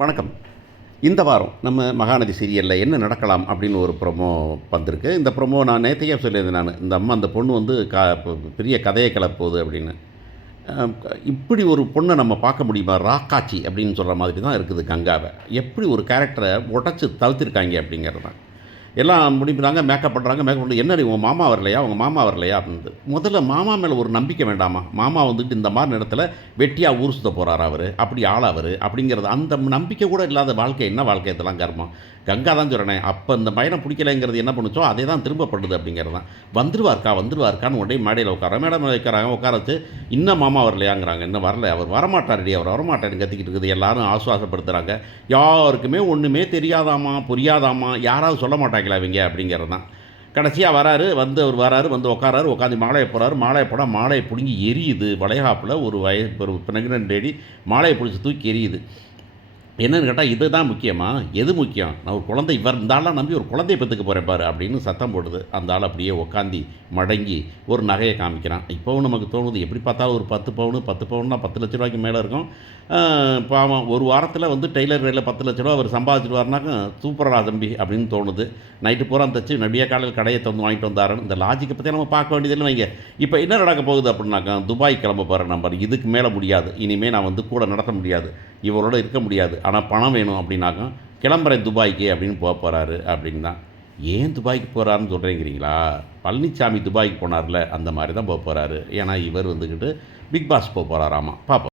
வணக்கம். இந்த வாரம் நம்ம மகாநதி சீரியலில் என்ன நடக்கலாம் அப்படின்னு ஒரு ப்ரொமோ வந்திருக்கு. இந்த ப்ரொமோ நான் நேத்தையே சொல்லியிருந்தேன் நான். இந்த அம்மா அந்த பொண்ணு வந்து பெரிய கதையை கிளப்போகுது அப்படின்னு. இப்படி ஒரு பொண்ணை நம்ம பார்க்க முடியுமா? ராக்காச்சி அப்படின்னு சொல்கிற மாதிரி தான் இருக்குது கங்காவை. எப்படி ஒரு கேரக்டரை உடச்சி தவிர்த்திருக்காங்க அப்படிங்கிறது தான். எல்லாம் முடிக்கிறாங்க, மேக்கப் பண்ணுறாங்க. மேக்கப் பண்ணி என்னடி உங்கள் மாமா வரலையா, உங்கள் மாமா வரலையா அப்படின்ட்டு. முதல்ல மாமா மேலே ஒரு நம்பிக்கை வேண்டாமா? மாமா வந்துட்டு இந்த மாதிரி நேரத்தில் வெட்டியாக ஊர் சுத்த போகிறாரா அவர், அப்படி ஆள் அவர் அப்படிங்கிறது அந்த நம்பிக்கை கூட இல்லாத வாழ்க்கை என்ன வாழ்க்கை இதெல்லாம் கர்மம். கங்கா தான் சொல்கிறேன். அப்போ இந்த பையனை பிடிக்கலைங்கிறது என்ன பண்ணுச்சோ அதே தான் திரும்ப பண்ணுது அப்படிங்கிறது தான். வந்துருவாருக்கான்னு உடனே மேடையில் மேடம் வைக்கிறாங்க. உட்கார வச்சு இன்னும் மாமா வரலையாங்கிறாங்க. இன்னும் வரல, அவர் வரமாட்டாருடி, அவர் வரமாட்டாருன்னு கத்திக்கிட்டு இருக்குது. எல்லாரும் ஆசுவாசப்படுத்துகிறாங்க. யாருக்குமே ஒன்றுமே தெரியாதாமா, புரியாதாமா, யாராவது சொல்ல மாட்டாங்களா இவங்க அப்படிங்கிறது தான். கடைசியாக வராரு, அவர் வராரு, வந்து உட்காராரு, உட்காந்து மாலையை போகிறாரு. மாலையை போனால் மாலையை பிடுங்கி எரியுது. வளைகாப்பில் ஒரு ப்ரெக்னென்ட் லேடி மாலையை பிடிச்சி தூக்கி எரியுது. என்னன்னு கேட்டால் இது தான் முக்கியமா? எது முக்கியம்? நான் ஒரு குழந்தை இந்த ஆளாக நம்பி ஒரு குழந்தைய பெற்றுக்க போகிறேன் பாரு அப்படின்னு சத்தம் போடுது. அந்த ஆள் அப்படியே உட்காந்தி மடங்கி ஒரு நகையை காமிக்கிறான். இப்போவும் நமக்கு தோணுது, எப்படி பார்த்தாலும் ஒரு 10 பவுன்னா 10 லட்ச ரூபாய்க்கு மேலே இருக்கும். பாவம், ஒரு வாரத்தில் வந்து டெய்லர் வேலை 10 லட்ச ரூபா அவர் சம்பாதிச்சிடுவார்னாக்க சூப்பராக தம்பி அப்படின்னு தோணுது. நைட்டு பூரா தச்சு நடிகை காலையில் கடையை தந்து வாங்கிட்டு வந்தாருன்னு இந்த லாஜிக்கை பற்றி நம்ம பார்க்க வேண்டியதில்லை வைங்க. இப்போ என்ன நடக்க போகுது அப்படின்னாக்கா, துபாய் கிளம்ப போகிற நம்பர் இதுக்கு மேலே முடியாது. இனிமேல் நான் வந்து கூட நடத்த முடியாது, இவரோட இருக்க முடியாது, ஆனால் பணம் வேணும் அப்படின்னாக்கா கிளம்புறேன் துபாய்க்கு அப்படின்னு போகிறாரு அப்படின்னு தான். ஏன் துபாய்க்கு போகிறாருன்னு சொல்கிறீங்கிறீங்களா? பழனிசாமி துபாய்க்கு போனார்ல, அந்த மாதிரி தான் போகிறாரு. ஏன்னா இவர் வந்துக்கிட்டு பிக் பாஸ் போகிறாராமா. பார்ப்போம்.